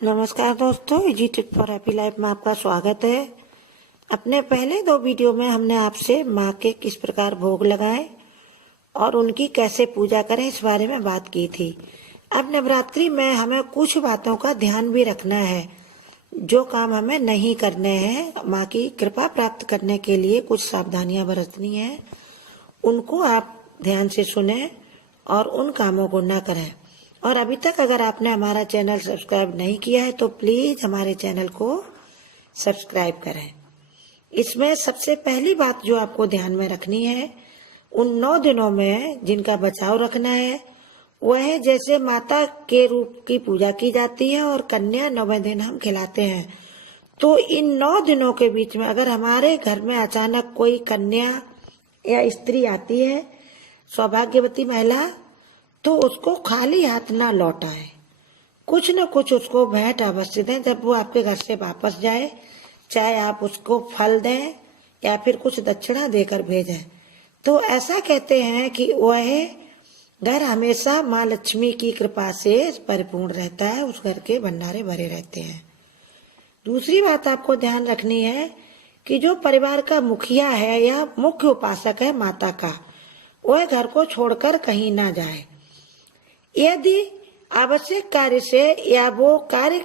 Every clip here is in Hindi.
नमस्कार दोस्तों, easy tip for happy life में आपका स्वागत है। अपने पहले 2 वीडियो में हमने आपसे माँ के किस प्रकार भोग लगाएं और उनकी कैसे पूजा करें इस बारे में बात की थी। अब नवरात्रि में हमें कुछ बातों का ध्यान भी रखना है, जो काम हमें नहीं करने हैं। माँ की कृपा प्राप्त करने के लिए कुछ सावधानियां बरतनी है, उनको आप ध्यान से सुने और उन कामों को न करें। और अभी तक अगर आपने हमारा चैनल सब्सक्राइब नहीं किया है तो प्लीज हमारे चैनल को सब्सक्राइब करें। इसमें सबसे पहली बात जो आपको ध्यान में रखनी है, उन 9 दिनों में जिनका बचाव रखना है वह है जैसे माता के रूप की पूजा की जाती है और कन्या 9वें दिन हम खिलाते हैं। तो इन 9 दिनों के बीच में अगर हमारे घर में अचानक कोई कन्या या स्त्री आती है, सौभाग्यवती महिला, तो उसको खाली हाथ ना लौटाए, कुछ न कुछ उसको भेंट अवश्य दें जब वो आपके घर से वापस जाए। चाहे आप उसको फल दें या फिर कुछ दक्षिणा देकर भेजें। तो ऐसा कहते हैं कि वह घर हमेशा माँ लक्ष्मी की कृपा से परिपूर्ण रहता है, उस घर के भंडारे भरे रहते हैं। दूसरी बात आपको ध्यान रखनी है कि जो परिवार का मुखिया है या मुख्य उपासक है माता का, वह घर को छोड़कर कहीं ना जाए। यदि आवश्यक कार्य से या वो कार्य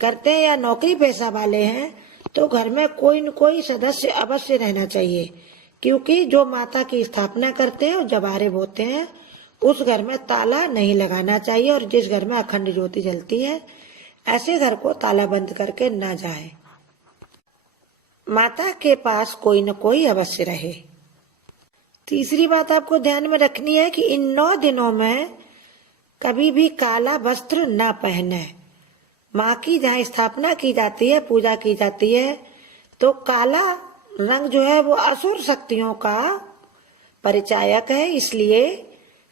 करते हैं या नौकरी पेशा वाले हैं तो घर में कोई न कोई सदस्य अवश्य रहना चाहिए, क्योंकि जो माता की स्थापना करते हैं और जवारे बोते हैं उस घर में ताला नहीं लगाना चाहिए। और जिस घर में अखंड ज्योति जलती है ऐसे घर को ताला बंद करके न जाए। माता के पास कोई न कोई अवश्य रहे। तीसरी बात आपको ध्यान में रखनी है कि इन 9 दिनों में कभी भी काला वस्त्र न पहने। माँ की जहाँ स्थापना की जाती है, पूजा की जाती है, तो काला रंग जो है वो असुर शक्तियों का परिचायक है। इसलिए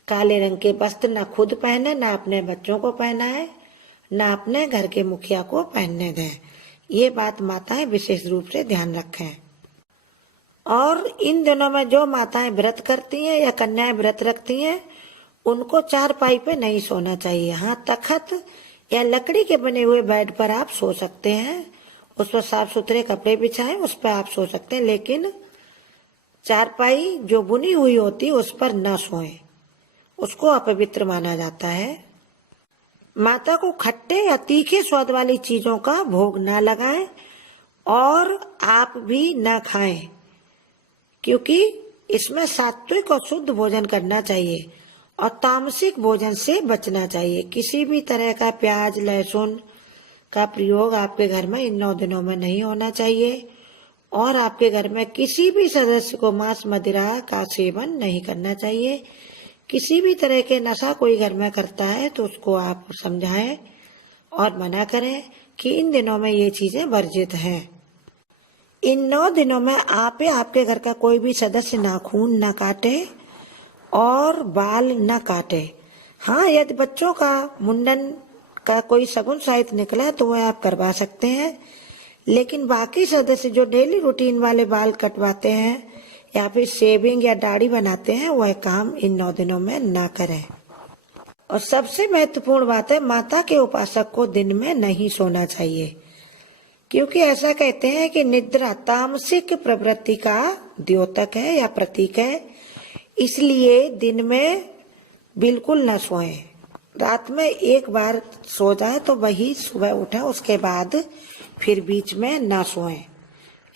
काले रंग के वस्त्र न खुद पहने, न अपने बच्चों को पहनाए, न अपने घर के मुखिया को पहनने दें। ये बात माताएं विशेष रूप से ध्यान रखें। और इन दिनों में जो माताएं व्रत करती हैं या कन्याएं व्रत रखती हैं उनको चारपाई पे नहीं सोना चाहिए। हाँ, तख्त या लकड़ी के बने हुए बेड पर आप सो सकते हैं, उस पर साफ सुथरे कपड़े बिछाएं, उस पर आप सो सकते हैं, लेकिन चारपाई जो बुनी हुई होती है उस पर न सोएं, उसको अपवित्र माना जाता है। माता को खट्टे या तीखे स्वाद वाली चीजों का भोग न लगाएं और आप भी न खाएं, क्योंकि इसमें सात्विक और शुद्ध भोजन करना चाहिए और तामसिक भोजन से बचना चाहिए। किसी भी तरह का प्याज लहसुन का प्रयोग आपके घर में इन 9 दिनों में नहीं होना चाहिए। और आपके घर में किसी भी सदस्य को मांस मदिरा का सेवन नहीं करना चाहिए। किसी भी तरह के नशा कोई घर में करता है तो उसको आप समझाएं और मना करें कि इन दिनों में ये चीजें वर्जित हैं। इन 9 दिनों में आप या आपके घर का कोई भी सदस्य नाखून न काटे और बाल न काटे। हाँ, यदि बच्चों का मुंडन का कोई सगुन साहित्य निकला है तो वह आप करवा सकते हैं, लेकिन बाकी सदस्य जो डेली रूटीन वाले बाल कटवाते हैं या फिर शेविंग या दाढ़ी बनाते हैं वह काम इन 9 दिनों में ना करें। और सबसे महत्वपूर्ण बात है, माता के उपासक को दिन में नहीं सोना चाहिए, क्योंकि ऐसा कहते हैं कि निद्रा तामसिक प्रवृत्ति का द्योतक है या प्रतीक है। इसलिए दिन में बिल्कुल न सोएं। रात में एक बार सो जाए तो वही सुबह उठे, उसके बाद फिर बीच में न सोएं।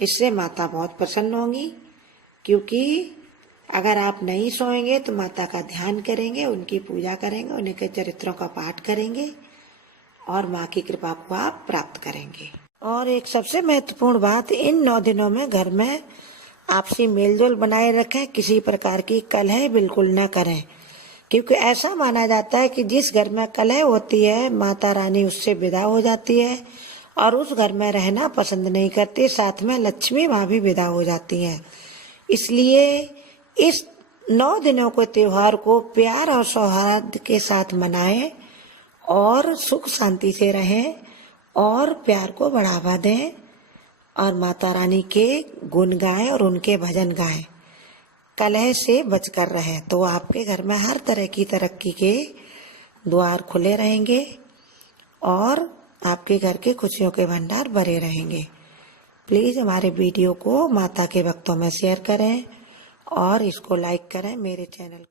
इससे माता बहुत प्रसन्न होंगी, क्योंकि अगर आप नहीं सोएंगे तो माता का ध्यान करेंगे, उनकी पूजा करेंगे, उनके चरित्रों का पाठ करेंगे और माँ की कृपा को आप प्राप्त करेंगे। और एक सबसे महत्वपूर्ण बात, इन 9 दिनों में घर में आपसी मेलजोल बनाए रखें। किसी प्रकार की कलह बिल्कुल न करें, क्योंकि ऐसा माना जाता है कि जिस घर में कलह होती है माता रानी उससे विदा हो जाती है और उस घर में रहना पसंद नहीं करती, साथ में लक्ष्मी माँ भी विदा हो जाती हैं। इसलिए इस 9 दिनों के त्योहार को प्यार और सौहार्द के साथ मनाएं और सुख शांति से रहें और प्यार को बढ़ावा दें और माता रानी के गुण गाएं और उनके भजन गाएं। कलह से बचकर रहें तो आपके घर में हर तरह की तरक्की के द्वार खुले रहेंगे और आपके घर के खुशियों के भंडार भरे रहेंगे। प्लीज़ हमारे वीडियो को माता के भक्तों में शेयर करें और इसको लाइक करें, मेरे चैनल को।